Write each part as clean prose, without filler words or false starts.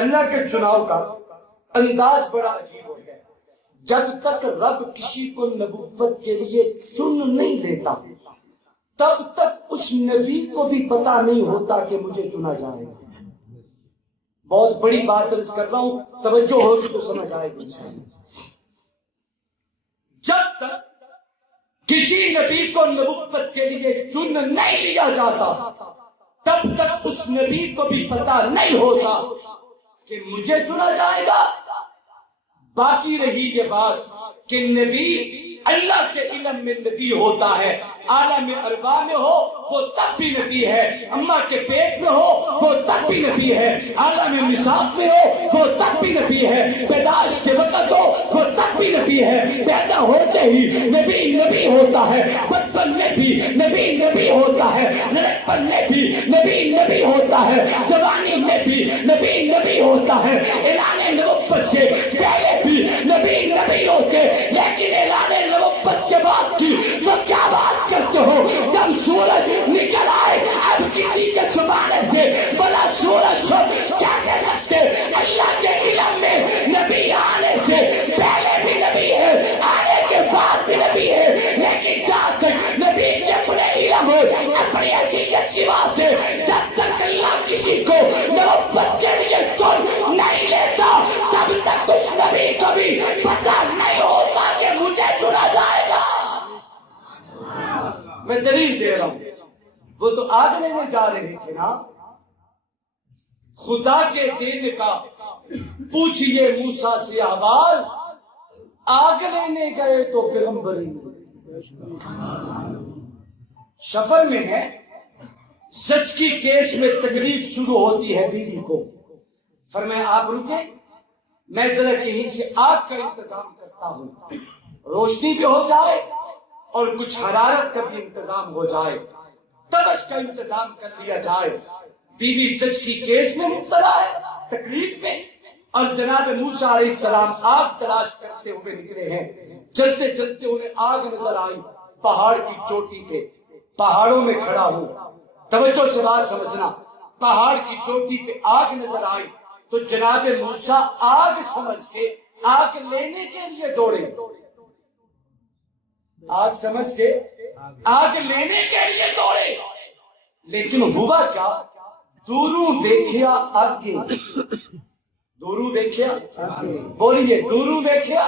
اللہ کے چناؤ کا انداز بڑا عجیب ہو گیا. جب تک رب کسی کو نبوت کے لیے چن نہیں لیتا تب تک اس نبی کو بھی پتا نہیں ہوتا کہ مجھے چنا جائے گا. بہت بڑی بات عرض کر رہا ہوں, توجہ ہوگی تو سمجھ آئے گی. جب تک کسی نبی کو نبوت کے لیے چن نہیں لیا جاتا تب تک اس نبی کو بھی پتا نہیں ہوتا کہ مجھے چنا جائے گا. باقی رہی یہ بات کہ نبی اللہ کے علم میں نبی ہوتا ہے, عالم ارواح میں ہو وہ تب بھی نبی ہے, اماں کے پیٹ میں ہو وہ تب بھی نبی ہے, عالم نصاب میں ہو وہ تب بھی نبی ہے, پیدائش کے وقت ہو وہ تب بھی نبی ہے, پیدا ہوتے ہی نبی نبی ہوتا ہے, بچپن میں بھی نبی نبی ہوتا ہے, لڑکپن میں بھی نبی نبی ہوتا ہے, جوانی میں بھی نبی نبی ہوتا ہے. اعلان نبوت سے پہلے بھی نبی نبی ہوتے, لیکن اعلان نبوت کے بعد کی تو کیا بات کرتے ہو. جب سورج نکل آئے اب کسی کے چھپانے سے بلا سورج چھپ کیسے سکتے. اللہ کے علم میں نبی آنے سے پہلے بھی نبی ہے, آنے کے بعد بھی نبی ہے, لیکن جہاں تک نبی کے اپنے علم ہو اپنی حیثیت کی بات ہے, جب تک اللہ کسی کو نبوت کے لیے چن نہیں لیتا تب تک اس نبی کو بھی پتہ نہیں ہوتا کہ مجھے چنا جائے گا. میں دلیل دے رہا ہوں, وہ تو آگ لینے جا رہے تھے نا, خدا کے دین کا پوچھئے موسیٰ سے احوال, آگ لینے گئے تو پیغمبر ہی سفر میں ہے. سچ کی کیس میں تکلیف شروع ہوتی ہے بیوی کو, فرمایا آپ رکے, میں ذرا کہیں سے آگ کا انتظام کرتا ہوں, روشنی بھی ہو جائے اور کچھ حرارت کا بھی انتظام ہو جائے, تبش کا انتظام کر لیا جائے. بیوی سچ کی کیس میں مبتلا ہے, تکلیف میں, اور جناب موسیٰ علیہ السلام آگ تلاش کرتے ہوئے نکلے ہیں. چلتے چلتے انہیں آگ نظر آئی پہاڑ کی چوٹی پہ. پہاڑوں میں کھڑا ہوں, توجہ سے بات سمجھنا, پہاڑ کی چوٹی پہ آگ نظر آئی تو جناب موسیٰ آگ سمجھ کے آگ لینے کے لیے دوڑے. آگ سمجھ کے آگ لینے کے لیے دوڑے, لیکن ہوا کیا, دوروں دیکھیا آگے, دوروں دیکھیا, بولیے دوروں دیکھیا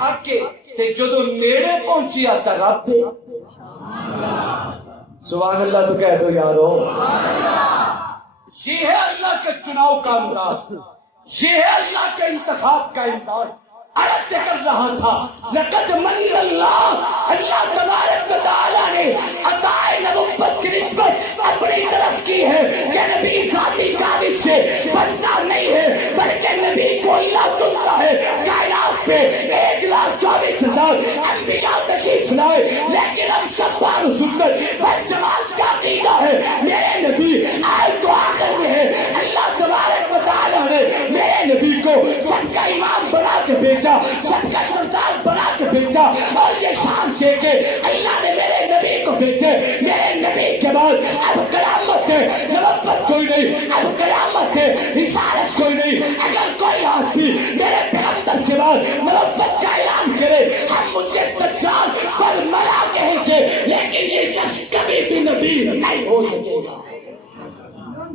آگے, تے جدو نیڑے پہنچیا تا رب. سبحان اللہ تو کہہ دو یارو. یہ ہے اللہ کے چناؤ کا انداز, یہ ہے اللہ کے انتخاب کا انداز. عرض سے کر رہا تھا لقد من اللہ تبارک و تعالیٰ نے عطائے نبوت کی نسبت اپنی طرف کی ہے کہ نبی ذاتی کاغذ سے بنتا نہیں ہے بلکہ نبی کو اللہ چنتا ہے. کائنات پہ 1,24,000 انبیاء تشریف لائے, لیکن ہم سب بار سنت پر جماعت کا عقیدہ ہے میرے نبی آئے تو آخر میں ہے. اللہ تبارک و تعالیٰ نے میرے نبی کو سب کا امام بنا کے بھیجا, سب کا سردار بنا کے بھیجا, اور یہ شان دے کے اللہ نے میرے نبی کو بھیجے. میرے نبی کے بعد اب قیامت ہے, نبوت کوئی نہیں, اب قیامت ہے, رسالت کوئی نہیں. اگر کوئی آدمی میرے پیغمبر کے بعد نبوت کا اعلان کرے ہم اسے دجال پر ملا کہیں گے, لیکن یہ شخص کبھی بھی نبی نہیں ہو سکے گا.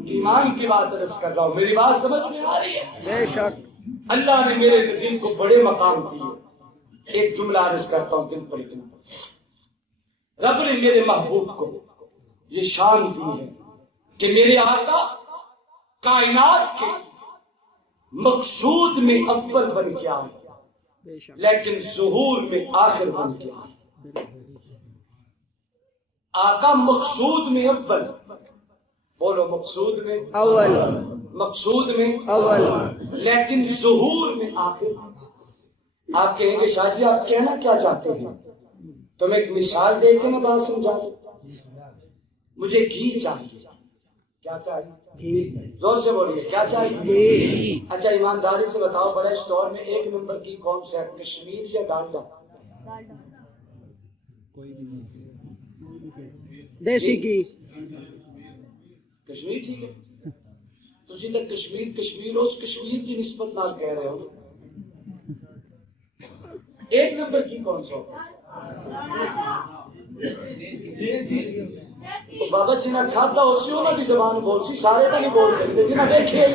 ایمان کی بات عرض کر رہا ہوں, میری بات سمجھ میں آ رہی ہے؟ بے شک اللہ نے میرے نبی کو بڑے مقام دیے. ایک جملہ عرض کرتا ہوں دل پر اتنا, رب نے میرے محبوب کو یہ شان دی ہے کہ میرے آقا کائنات کے مقصود میں اول بن کے آئے لیکن ظہور میں آخر بن کے آئے. آقا مقصود میں اول, بولو مقصود میں اول, مقصود میں اول, لیکن ظہور میں آخر. آپ کہیں گے شاہ جی آپ کہنا کیا چاہتے ہیں, تو میں ایک مثال دے کے نا بات سمجھا دوں. مجھے گھی چاہیے. کیا چاہیے؟ زور سے بولیے کیا چاہیے؟ اچھا ایمانداری سے بتاؤ بڑے اسٹور میں 1 نمبر کی کون سا ہے, کشمیر یا ڈالڈا؟ دیسی گھی. کشمیر ٹھیک ہے. تسی تو کشمیر اس کشمیر کی نسبت نال کہہ رہے ہو. ایک نمبر کی کون سا بابا جنہیں کھاتا ہو سی انہوں کی زبان بول سی, سارے تو نہیں بول سکتے. جنہیں ویکھے ہی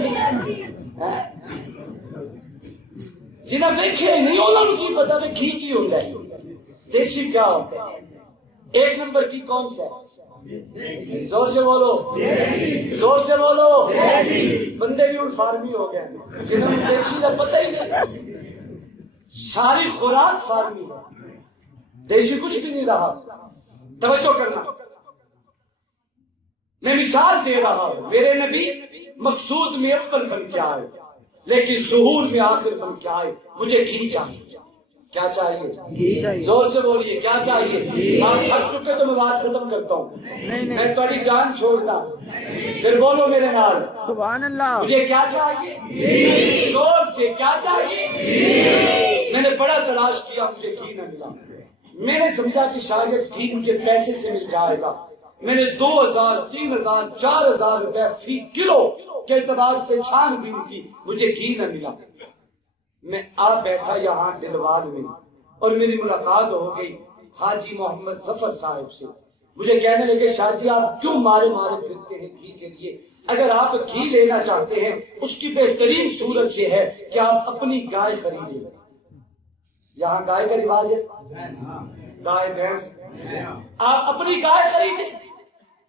نہیں انہوں نے کی پتا بھی کی ہوتا ہے, دیسی کیا ہوتا ہے. ایک نمبر کی کون سا ہے؟ زور سے بولو, زور سے بولو. بندے بھی فارمی ہو گئے جنہوں نے دیسی کا پتہ ہی نہیں, ساری خوراک فارمی ہے, دیسی کچھ بھی نہیں رہا. توجہ کرنا, میں مثال دے رہا ہوں. میرے نبی مقصود میں اول بن کے آئے, لیکن ظہور میں آخر بن کے آئے. مجھے گھی چاہیے. کیا چاہیے؟ زور سے بولیے, کیا چاہیے؟ آپ تھک چکے تو میں بات ختم کرتا ہوں. میں تھوڑی جان چھوڑنا, پھر بولو میرے نال سبحان اللہ. مجھے کیا چاہیے؟ زور سے کیا چاہیے؟ میں نے بڑا تلاش کیا, مجھے گھی نہ ملا. میں نے سمجھا کہ شاید گھی مجھے پیسے سے مل جائے گا. میں نے 2000 3000 4000 روپے فی کلو کے اعتبار سے چھان بین کی, مجھے گھی نہ ملا. میں آپ بیٹھا یہاں دلوار میں, اور میری ملاقات ہو گئی حاجی محمد ظفر صاحب سے. مجھے کہنے لگے شاہ جی آپ کیوں مارے پھرتے ہیں گھی کے لیے؟ اگر آپ گھی لینا چاہتے ہیں اس کی بہترین صورت یہ ہے کہ آپ اپنی گائے خریدیں. یہاں گائے کا رواج ہے, گائے بھینس, آپ اپنی گائے خریدیں.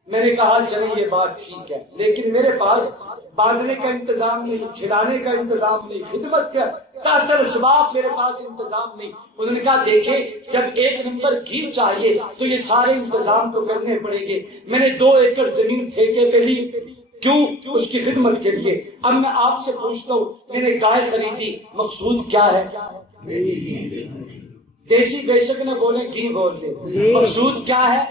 میں نے کہا چلیں یہ بات ٹھیک ہے, لیکن میرے پاس باندھنے کا انتظام نہیں, کھلانے کا انتظام نہیں, خدمت کا تحت اسباب میرے پاس انتظام نہیں. انہوں نے کہا دیکھیں جب ایک نمبر گھی چاہیے تو یہ سارے انتظام تو کرنے پڑیں گے. میں نے 2 ایکڑ زمین ٹھیکے پہ لی, کیوں؟ اس کی خدمت کے لیے. اب میں آپ سے پوچھتا ہوں, میں نے گائے خریدی, مقصود کیا ہے؟ دیسی بے شک نہ بولے, گھی بول دے. مقصود کیا ہے؟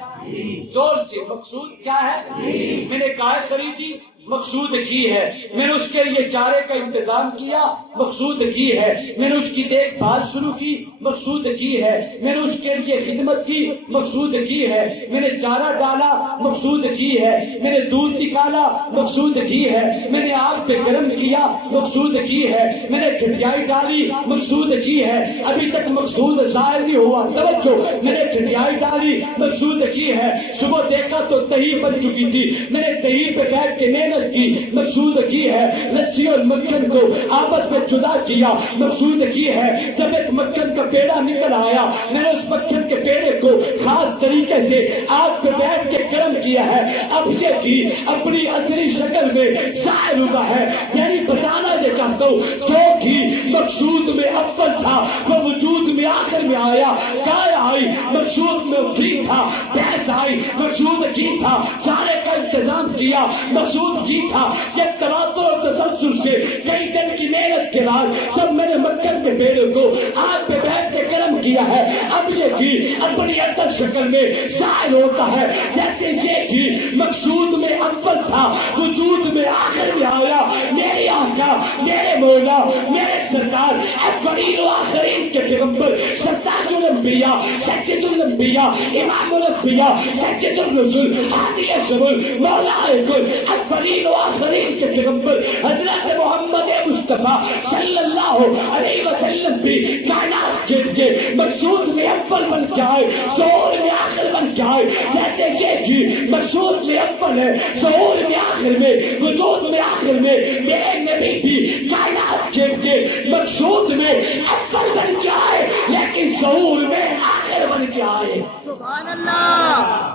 زور سے, مقصود کیا ہے؟ میں نے گائے خریدی, مقصود گھی ہے. میں نے اس کے لیے چارے کا انتظام کیا, مقصود گھی ہے. میں نے اس کی دیکھ بھال شروع کی, مقصود گھی ہے. میں نے اس کے لیے خدمت کی, مقصود گھی ہے. میں نے چارہ ڈالا, مقصود گھی ہے. میں نے دودھ نکالا, مقصود گھی ہے. میں نے آگ پہ گرم کیا, مقصود گھی ہے. میں نے ٹھنڈیائی ڈالی, مقصود گھی ہے. ابھی تک مقصود ظاہر نہیں ہوا, توجہ. میں نے ٹھنڈیائی ڈالی, مقصود گھی ہے. صبح دیکھا تو دہی بن چکی تھی, میں نے دہی پہ بیٹھ کے کی, مقصود کی ہے. لسی اور مکھن کو آپس میں جدا کیا, مقصود کی ہے. جب ایک مکھن کا پیڑا نکل آیا, میں نے اس مکھن کے پیڑے کو خاص طریقے سے آگ پہ بیٹھ کے گرم کیا ہے. اب یہ گھی اپنی اصلی شکل میں ظاہر ہوا ہے. یعنی بتانا یہ چاہتا ہوں جو گھی مقصود میں اول تھا وہ وجود میں آخر میں آیا. گائے آئی, مقصود میں گھی تھا. بھینس آئی, مقصود گھی تھا. چارے کا انتظام کیا, مقصود گھی تھا. یہ تواتر اور تسلسل سے کئی دن کی محنت کے بعد جب میں نے مکھن کے پیڑے کو آگ پہ بیٹھ کے گرم کیا ہے, اب یہ گھی اپنی اصل شکل میں ظاہر ہوتا ہے. جیسے یہ گھی مقصود میں اول تھا, وجود میں آخر میں آیا. میرے آقا, میرے مولا, میرے سرکار, اولین و آخرین کے پیغمبر, سرتاج الانبیاء, سید الانبیاء, امام الانبیاء, سید الرسول, ہادی السبل, مولا کل, اولین و آخرین کے پیغمبر حضرت محمد مصطفیٰ صلی اللہ علیہ وسلم بھی کائنات کے مقصود میں اول بن کے آئے, ظہور میں آخر بن کے آئے. جیسے یہ گھی مقصود میں اول ہے, ظہور میں آخر میں, وجود میں آخر میں, میرے نبی بھی کائنات کے مقصود میں اول بن کے آئے, لیکن ظہور میں آخر بن کے آئے. سبحان اللہ.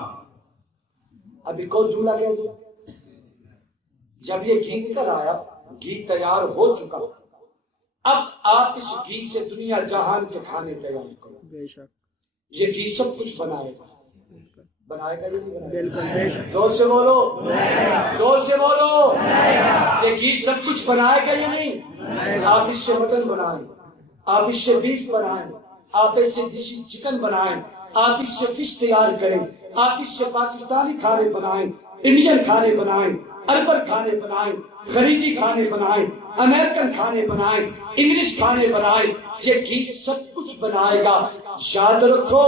ابھی کو جملہ کہہ دوں, جب یہ گھی نکل آیا, گھی تیار ہو چکا, اب آپ اس گھی سے دنیا جہان کے کھانے تیار کرو. یہ گھی سب کچھ بنائے گا, بنائے گا یا نہیں بنائے گا؟ زور سے بولو, زور سے بولو. یہ گھی سب کچھ بنائے گا یا نہیں؟ آپ اس سے مٹن بنائیں, آپ اس سے بیف بنائیں, آپ اس سے دیسی چکن بنائیں, آپ اس سے فش تیار کریں, آپ اس سے پاکستانی کھانے بنائیں, انڈین کھانے بنائیں, اربن کھانے بنائیں, خلیجی کھانے بنائیں, امریکن کھانے بنائیں, انگلش کھانے بنائیں. یہ گھی سب کچھ بنائے گا. یاد رکھو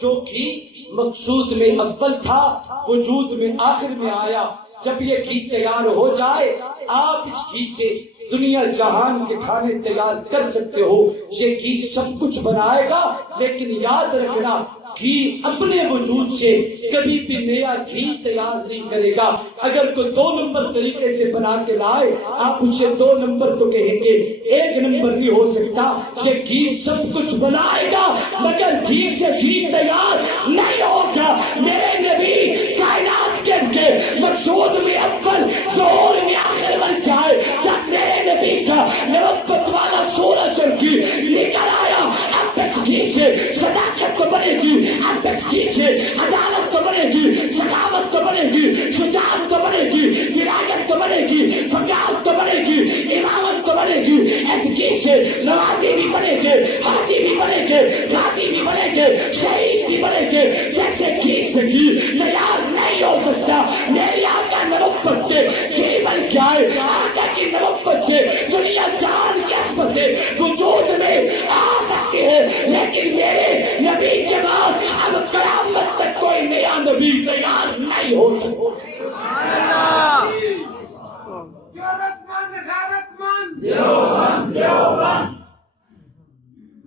جو گھی مقصود میں اول تھا, وجود میں آخر میں آیا, جب یہ گھی تیار ہو جائے آپ اس گھی سے دنیا جہان کے کھانے تیار کر سکتے ہو. یہ گھی سب کچھ بنائے گا لیکن یاد رکھنا گھی اپنے وجود سے کبھی بھی نیا گھی تیار نہیں کرے گا. اگر کوئی 2 نمبر طریقے سے بنا کے لائے آپ اسے 2 نمبر تو کہیں گے، 1 نمبر نہیں ہو سکتا. یہ گھی سب کچھ بنائے گا مگر گھی سے گھی تیار نہیں ہوگا. میرے نبی کائنات کے مقصود میں اول ظہور میں آخر بن جائے. جب میرے نبی کا نبوت والا سورج گھی نکل آیا، اب اس گھی سے صداقت تو بنے گی، اب اس گھی سے عدالت تو بنے گی، سخاوت تو بنے گی، شجاعت تو بنے گی، ولایت تو بنے گی، فقاہت تو بنے گی، امامت تو بنے گی. اس گھی سے نوازی بھی بنے گے، حاجی بھی بنے گے، غازی بھی بنے گے، شہید بھی بنے گے. جیسے گھی سے گھی تیار نہیں ہو سکتا، میری آقا نبوت سے گھی بن جائے. آقا کی نبوت سے دنیا جان کی عصمتیں وجود میں آ سکتی ہے، لیکن میرے نبی کے بعد اب قیامت تک کوئی نیا نبی تیار نہیں ہو سکتا.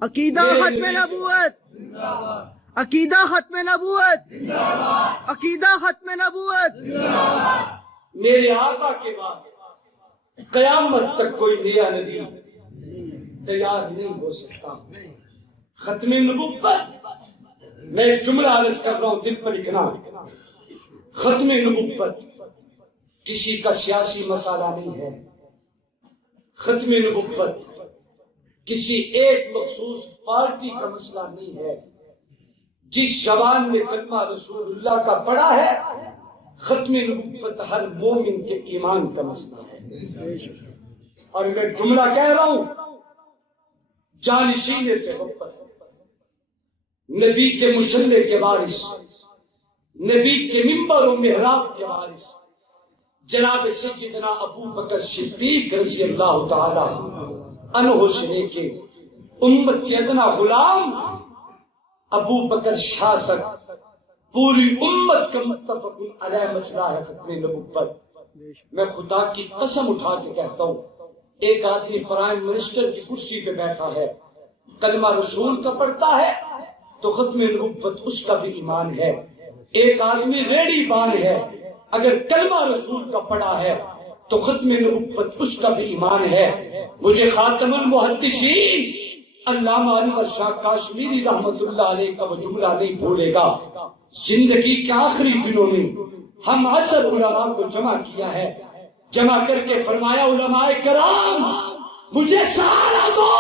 عقیدہ ختم نبوت، عقیدہ ختم نبوت، عقیدہ ختم نبوت. میرے آقا کے بعد قیامت تک کوئی نیا نبی تیار نہیں ہو سکتا. ختم نبوت میں ایک جملہ عرض کر رہا ہوں، دل پر لکھنا. ختم نبوت کسی کا سیاسی مسئلہ نہیں ہے. ختم نبوت کسی ایک مخصوص پارٹی کا مسئلہ نہیں ہے. جس زبان میں کلمہ رسول اللہ کا پڑا ہے، ختم نبوت ہر مومن کے ایمان کا مسئلہ ہے. اور میں جملہ کہہ رہا ہوں، جانشین پیغمبر، نبی کے مصلی کے وارث، نبی کے منبر و محراب کے وارث جناب سیدنا ابو بکر صدیق رضی اللہ تعالی عنہ سے لے کے امت کے ادنا غلام ابو بکر شاہ تک پوری امت کا متفق علیہ مسئلہ ہے ختم نبوت. میں خدا کی قسم اٹھا کے کہتا ہوں، ایک آدمی پرائم منسٹر کی کرسی پہ بیٹھا ہے، کلمہ رسول کا پڑھتا ہے تو ختم نبوت اس کا بھی ایمان ہے. ایک آدمی ریڑی بان ہے، اگر کلمہ رسول کا پڑھا ہے تو ختم نبوت اس کا بھی ایمان ہے. مجھے خاتم المحدثین علامہ انور شاہ کاشمیری رحمت اللہ علیہ کا وہ جملہ نہیں بھولے گا. زندگی کے آخری دنوں میں ہم عصر علماء کو جمع کیا ہے، جمع کر کے فرمایا علماء کرام مجھے سہارا دو،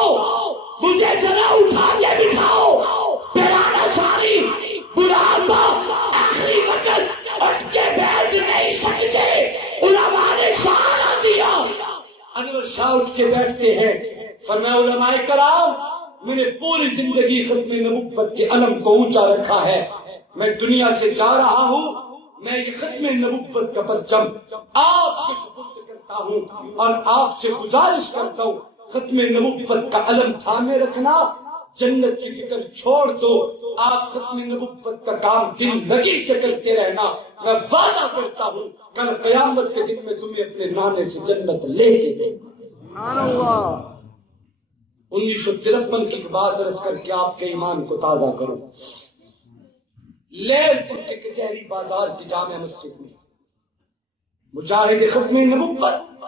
مجھے ذرا اٹھا کے بٹھاؤ. پیرانا ساری بڑھاپا آخری وقت اٹھ کے بیٹھ نہیں سکتے، علماء نے سہارا دیا. انور شاہ اٹھ کے بیٹھتے ہیں، فرمایا علماء کرام میں نے پوری زندگی ختم نبوت کے علم کو اونچا رکھا ہے، میں دنیا سے جا رہا ہوں، میں یہ ختم نبوت کا پرچم آپ کے سپرد کرتا ہوں اور آپ سے گزارش کرتا ہوں ختم نبوت کا علم تھامے رکھنا. جنت کی فکر چھوڑ دو، آپ ختم نبوت کا کام دل لگی سے کرتے رہنا. میں وعدہ کرتا ہوں کل قیامت کے دن میں تمہیں اپنے نانے سے جنت لے کے دے. 1953 کی بات عرض کر کے آپ کے ایمان کو تازہ کرو. لیل پور کے کچہری بازار کی جامع مسجد میں مجاہد ختم نبوت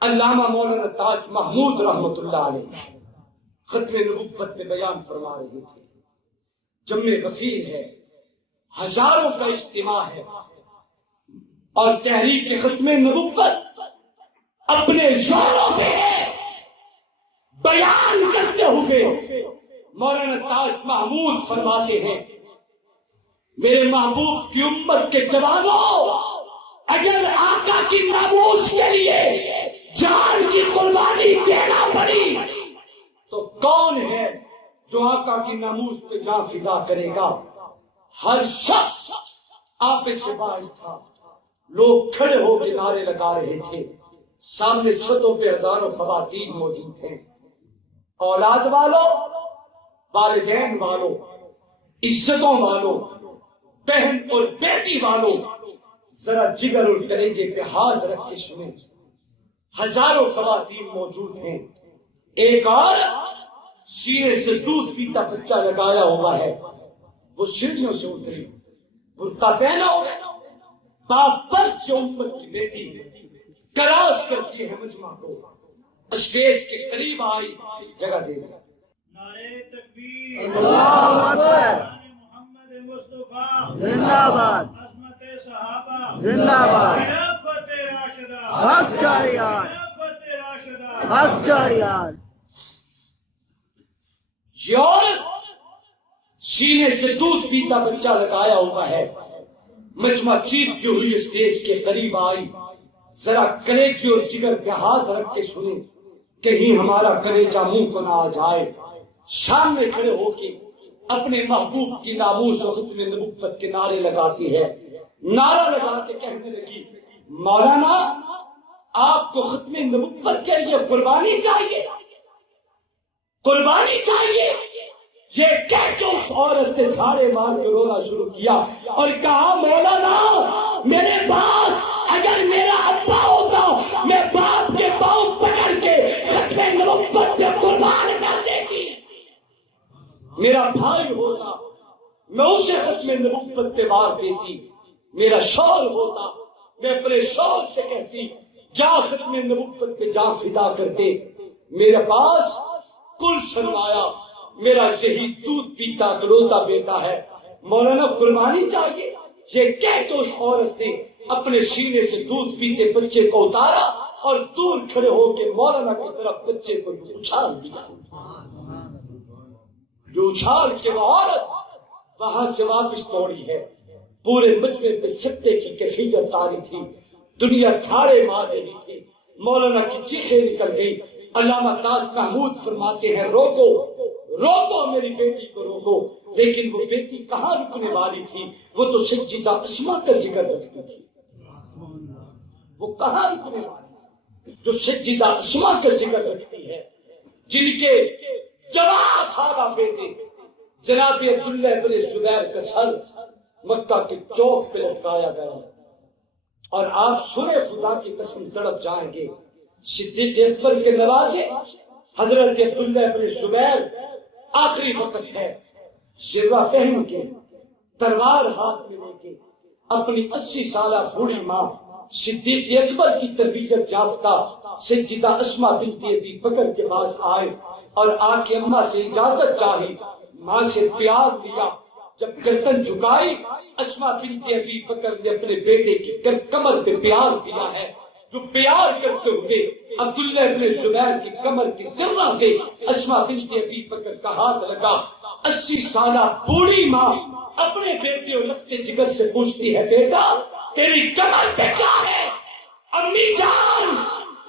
علامہ مولانا تاج محمود رحمت اللہ علیہ ختم نبوت میں بیان فرما رہے تھے. جمع غفیر ہے، ہزاروں کا اجتماع ہے، اور تحریک ختم نبوت اپنے زوروں پہ بیان کرتے ہوئے مولانا تاج محمود فرماتے ہیں، میرے محبوب کی امت کے جوانوں، اگر آقا کی ناموس کے لیے جان کی قربانی دینا پڑی تو کون ہے جو آقا کی ناموس پہ جان فدا کرے گا؟ ہر شخص آپ سے باعث تھا. لوگ کھڑے ہو کے نعرے لگا رہے تھے، سامنے چھتوں پہ ہزاروں خواتین موجود تھے. اولاد والوں، والدین والوں، عزتوں والوں، بہن اور بیٹی والوں، ذرا جگر اور کلیجے پہ ہاتھ رکھ کے سنیں، ہزاروں خواتین موجود ہیں، ایک اور سینے سے دودھ پیتا بچہ لگایا ہوا ہے، وہ سیڑھیوں سے اتری، برقع پہنا ہو، باپ پر جو امت کی بیٹی کراس کرتی ہے مجمع کو، اسٹیج کے قریب آئی، جگہ دے دی۔ نعرہ تکبیر، اللہ اکبر، محمد مصطفیٰ زندہ باد، عظمت صحابہ زندہ باد، خلافت راشدہ، حق جاریات، خلافت راشدہ، حق جاریات۔ یہ عورت سینے سے دودھ پیتا بچہ لگایا ہوا ہے، مجمع چیختی ہوئی اسٹیج کے قریب آئی، ذرا کلیجے اور جگر پہ ہاتھ رکھ کے سنیں، کہیں ہمارا کلیجہ منہ کو نہ آ جائے۔ سامنے کھڑے ہو کے اپنے محبوب کی ناموس و ختم نبوت کے نعرے لگاتی ہے، نعرہ لگا کے کہنے لگی، مولانا آپ کو ختم نبوت کے لیے قربانی چاہیے، قربانی چاہیے۔ یہ کہہ کے اس عورت نے دھاڑے مار کے رونا شروع کیا اور کہا، مولانا میرے پاس اگر میرا ابا ہوتا میں باپ کے پاؤں پکڑ کے ختم نبوت پہ قربان کر دیتی، میرا بھائی ہوتا میں اسے ختم نبوت پہ مار دیتی، میرا شوہر ہوتا میں اپنے شوہر سے کہتی جا ختم نبوت پہ جا فدا کرتے، میرے پاس کل سرمایہ میرا یہی دودھ پیتا اکلوتا بیٹا ہے، مولانا قربانی چاہیے۔ یہ کہہ تو اس عورت نے اپنے سینے سے دودھ پیتے بچے کو اتارا اور دور کھڑے ہو کے مولانا کی طرف بچے کو اچھال دیا، جو اچھال کے وہ عورت وہاں سے واپس دوڑی ہے۔ پورے مجمع پہ ستے کی کیفیت تاری تھی، دنیا دھاڑے مار رہی تھی، مولانا کی چیخیں نکل گئی۔ علامہ تاج محمود فرماتے ہیں، روکو روکو میری بیٹی کو روکو، لیکن وہ بیٹی کہاں رکنے والی تھی، وہ تو سجدہ اسما کا جگر رکھتی تھی، وہ کہاں رکنے والی جو سجدہ اسما کا جگر رکھتی ہے، جن کے جوان سالہ بیٹے جناب عبداللہ بن زبیر کا سر مکہ کے چوک پہ لٹکایا گیا، اور آپ سنے خدا کی قسم تڑپ جائیں گے، صدیق اکبر کے نوازے حضرت عبداللہ بن زبیر آخری وقت ہے، زرہ پہن کے تلوار ہاتھ میں لے کے اپنی 80 سالہ بوڑھی ماں صدیق اکبر کی تربیت یافتہ سیدہ اسما بنت ابی بکر کے پاس آئے اور آ کے اماں سے اجازت چاہی، ماں سے پیار لیا۔ جب گردن جھکائی، اسما بنت ابی بکر نے اپنے بیٹے کی کمر پہ پیار دیا ہے، جو پیار کرتے ہوئے عبداللہ بن زبیر کی کمر کی ذرہ پہ اسما بنت ابی بکر کا ہاتھ لگا۔ 80 سالہ بوڑھی ماں اپنے بیٹے اور لختے جگر سے پوچھتی ہے، بیٹا تیری کمر پہ کیا ہے؟ امی جان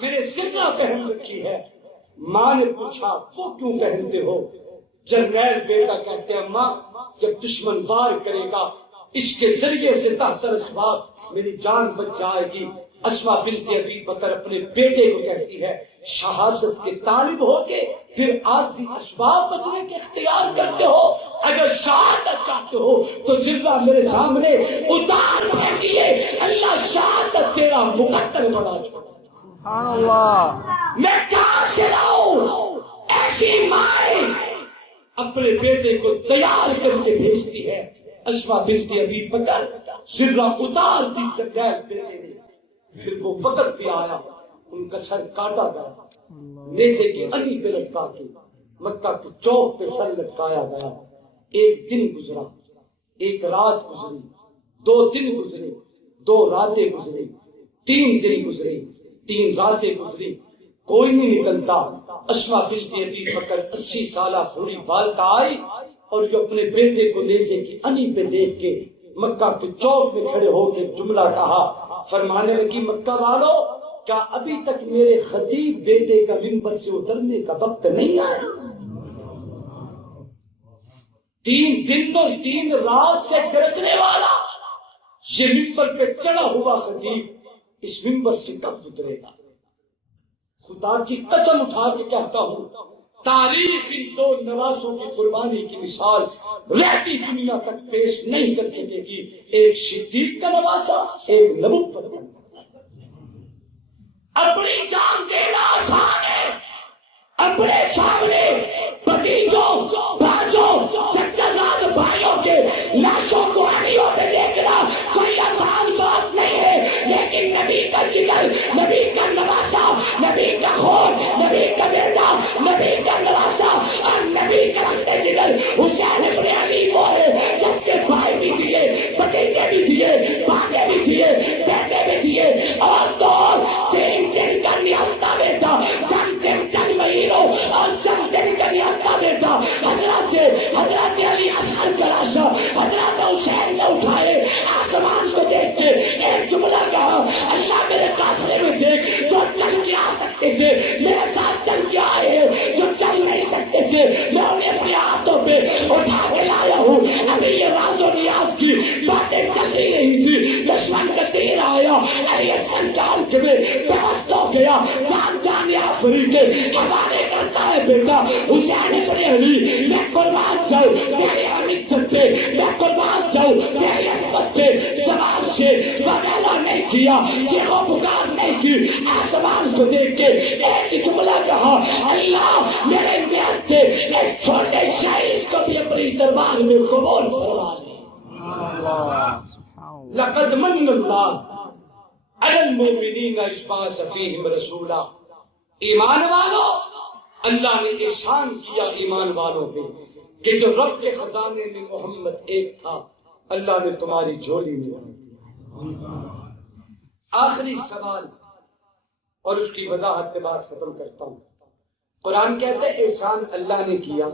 میں نے ذرہ پہن رکھی ہے۔ ماں نے پوچھا، وہ کیوں پہنتے ہو؟ جرنیل بیٹا کہتے ہیں، ماں جب دشمن وار کرے گا اس کے ذریعے سے تحت اسباب میری جان بچ جائے گی۔ اسما بنت ابی بکر اپنے بیٹے کو کہتی ہے، شہادت کے طالب ہو کے پھر عارضی اسباب بچنے کے اختیار کرتے ہو، اگر شہادت چاہتے ہو تو ذرہ میرے سامنے اتار پھینکیے، اللہ شہادت تیرا مقدر بنا چھوڑا۔ سبحان اللہ۔ میں کہاں سے لاؤں ایسی مائیں اپنے بیٹے کو تیار کر کے بھیجتی ہے۔ اسما بنت ابی بکر ذرہ اتار دی جرنیل بیٹے نے، پھر وہ وقت بھی آیا، ان کا سر کاٹا گیا، نیزے کی علی پہ لٹکا کے مکہ کے چوک پہ سر لٹکایا گیا۔ ایک دن گزرا، ایک رات گزری، 2 دن گزرے، 2 راتیں گزری، 3 دن گزرے، 3 راتیں گزری، کوئی نہیں نکلتا۔ اسما بنت ابی بکر 80 سالہ بوڑھی والدہ آئی اور جو اپنے بیٹے کو نیزے کی علی پہ دیکھ کے مکہ کے چوک میں کھڑے ہو کے جملہ کہا، فرمانے لگی، مکہ والو کیا ابھی تک میرے خطیب بیٹے کا منبر سے اترنے کا وقت نہیں آیا؟ 3 دن اور 3 رات سے گرجنے والا یہ منبر پہ چڑھا ہوا خطیب اس منبر سے کب اترے گا؟ خدا کی قسم اٹھا کے کہتا ہوں، تاریخ ان دو نواسوں کی قربانی کی مثال رہتی دنیا تک پیش نہیں کر سکے گی. ایک صدیق کا نواسا، ایک نبوت کا نواسا. اپنی جان دینا آسان ہے، اپنے سامنے بھتیجوں بھانجوں چچا زاد بھائیوں کے لاشوں کو ہڈیوں میں دیکھنا کوئی آسان بات نہیں ہے، لیکن نبی کا جگر، نبی کا نواسا، نبی کا خون، نبی کا بیٹا، نبی کا نواسا اور نبی کا رشتے جگر حسین ابن علی وہ ہے جس کے بھائی بھی دیے، بھتیجے بھی دیے، بھانجے بھی دیے، بیٹے بھی دیے، اور تو تین دن کا نہتا بیٹا، چند دن چند مہینوں اور چند دن کا نہتا بیٹا حضرت علی اصغر کا لاشا حضرت حسین نے اٹھائے، آسمان کو دیکھ کے ایک جملہ کہا، اللہ میرے قافلے میں دیکھ، جو چل کے آ سکتے تھے میرے ساتھ چل کے آئے ہیں، جو چل نہیں سکتے تھے میں انہیں اپنے ہاتھوں پہ اٹھا کے لایا ہوں. ابھی یہ راز و نیاز کی باتیں چل نہیں رہی تھی، دشمن کا تیر آیا، علی اصغر کے حلق میں بےبس ہو گیا، جان جان یا آفری کے حوالے کرتا ہے بیٹا حسین ابن علی، میں قربان جاؤں تیری عزت پہ، میں قربان جاؤں تیری عصمت پہ. زبان سے وغیرہ نہیں کیا، چیخو پکار نہیں کی، آسمان کو دیکھ کے ایک ہی جملہ کہا، اللہ میرے نیت سے اس چھوٹے شہید کو بھی اپنی دربار میں قبول فرما دے. لقد من اللہ علی المؤمنین اذ بعث فیہم رسولا. ایمان والو، اللہ نے احسان کیا ایمان والوں پہ کہ جو رب کے خزانے میں محمد ایک تھا اللہ نے تمہاری جھولی میں ڈال دیا. آخری سوال اور اس کی وضاحت کے بعد ختم کرتا ہوں. قرآن کہتا ہے احسان اللہ نے کیا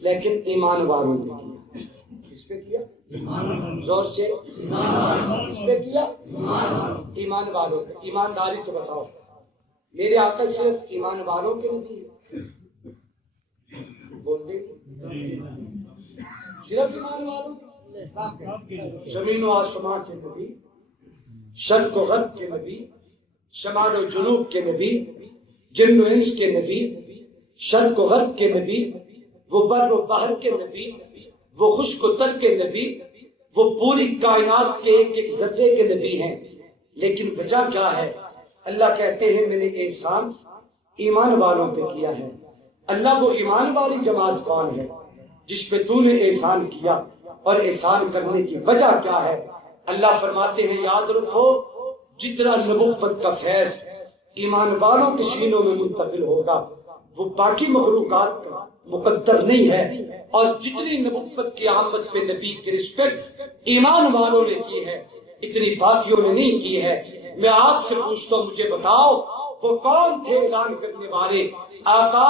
لیکن ایمان والوں نے کیا. کس پہ کیا؟ زور سے کس پہ کیا؟ ایمان والوں پہ. ایمانداری سے بتاؤ، میرے آقا صرف ایمان والوں کے نبی ہے؟ بول دیں صرف ایمان والوں؟ زمین و آسمان کے نبی، شرق و غرب کے نبی، شمال و جنوب کے نبی، جن و انس کے نبی، شرق و غرب کے نبی، وہ بر و بحر کے نبی، وہ خشک و تر کے نبی، وہ پوری کائنات کے ایک ایک ذرے کے نبی ہیں. لیکن وجہ کیا ہے؟ اللہ کہتے ہیں میں نے احسان ایمان والوں پہ کیا ہے. اللہ وہ ایمان والی جماعت کون ہے جس پہ تو نے احسان کیا؟ اور احسان کرنے کی وجہ کیا ہے؟ اللہ فرماتے ہیں یاد رکھو جتنا نبوت کا فیض ایمان والوں کے سینوں میں منتقل ہوگا وہ باقی مخلوقات کا مقدر نہیں ہے. اور جتنی نبوت کی آمد پہ نبی کی رسپیکٹ ایمان والوں نے کی ہے اتنی باقیوں نے نہیں کی ہے. میں آپ سے پوچھتا ہوں، مجھے بتاؤ وہ کون تھے اعلان کرنے والے؟ آقا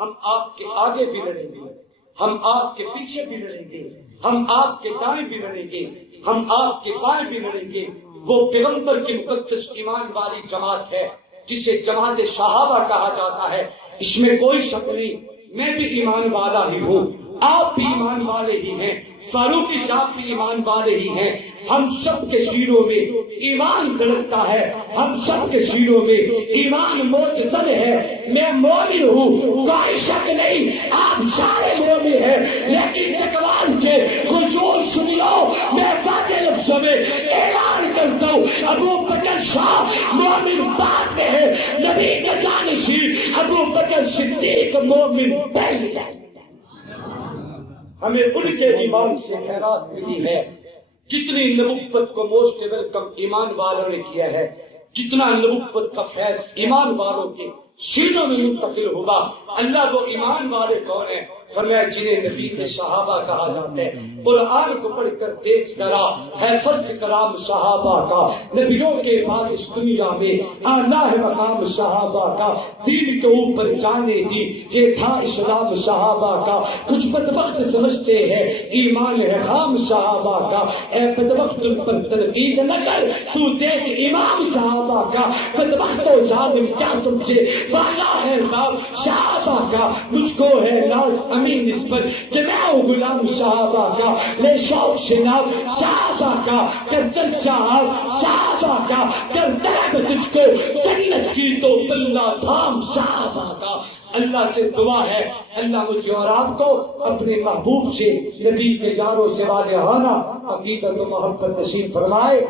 ہم آپ کے آگے بھی لڑیں گے، ہم آپ کے پیچھے بھی لڑیں گے، ہم آپ کے دائیں بھی لڑیں گے، ہم آپ کے بائیں بھی لڑیں گے. وہ پیغمبر کی مقدس ایمان والی جماعت ہے جسے جماعت صحابہ کہا جاتا ہے. اس میں کوئی شک نہیں، میں بھی ایمان والا ہی ہوں، آپ بھی ایمان والے ہی ہیں، فاروقی صاحب بھی ایمان والے ہی ہیں. ہم سب کے سینوں میں ایمان دھڑکتا ہے، ہم سب کے سینوں میں ایمان موجزن ہے. میں مومن ہوں، کوئی شک نہیں، آپ سارے مومن ہیں، لیکن چکوان کے حضور سنیو، میں واضح لفظوں میں اعلان کرتا ہوں ابو بکر شاہ مومن بعد میں ہے، نبی کا جانشین ابو بکر صدیق مومن پہلے ہے. ہمیں ان کے ایمان سے خیرات ملی ہے. جتنی نبوت کو موسٹ ویلکم ایمان والوں نے کیا ہے، جتنا نبوت کا فیض ایمان والوں کے سینوں میں منتقل ہوگا. اللہ وہ ایمان والے کون ہیں؟ فرمایا جنہیں نبی کے صحابہ کہا جاتا ہے. قرآن کو پڑھ کر دیکھ ذرا ہے فرض کرام صحابہ کا، نبیوں کے بعد اس دنیا میں اعلیٰ ہے مقام صحابہ کا. دین کے اوپر جانے دی یہ تھا اسلام صحابہ کا. کچھ بدبخت سمجھتے ہیں ایمان ہے خام صحابہ کا. اے بدبخت ان پر تنقید نہ کر، تو دیکھ امام صحابہ کا. بدبخت و ظالم کیا سمجھے، بالا ہے نام صحابہ کا. مجھ کو ہے ناز ہمیں نسبت کہ میں ہوں غلام صحابہ کا، لے شوق سے ناو صحابہ کا، کر چرچا آؤ صحابہ کا، کر طلب تجھ کو جنت کی تو بلّہ تھام صحابہ کا۔ اللہ سے دعا ہے اللہ مجھے اور آپ کو اپنے محبوب سے، نبی کے جانوں سے والہانہ عقیدت و محبت نصیب فرمائے۔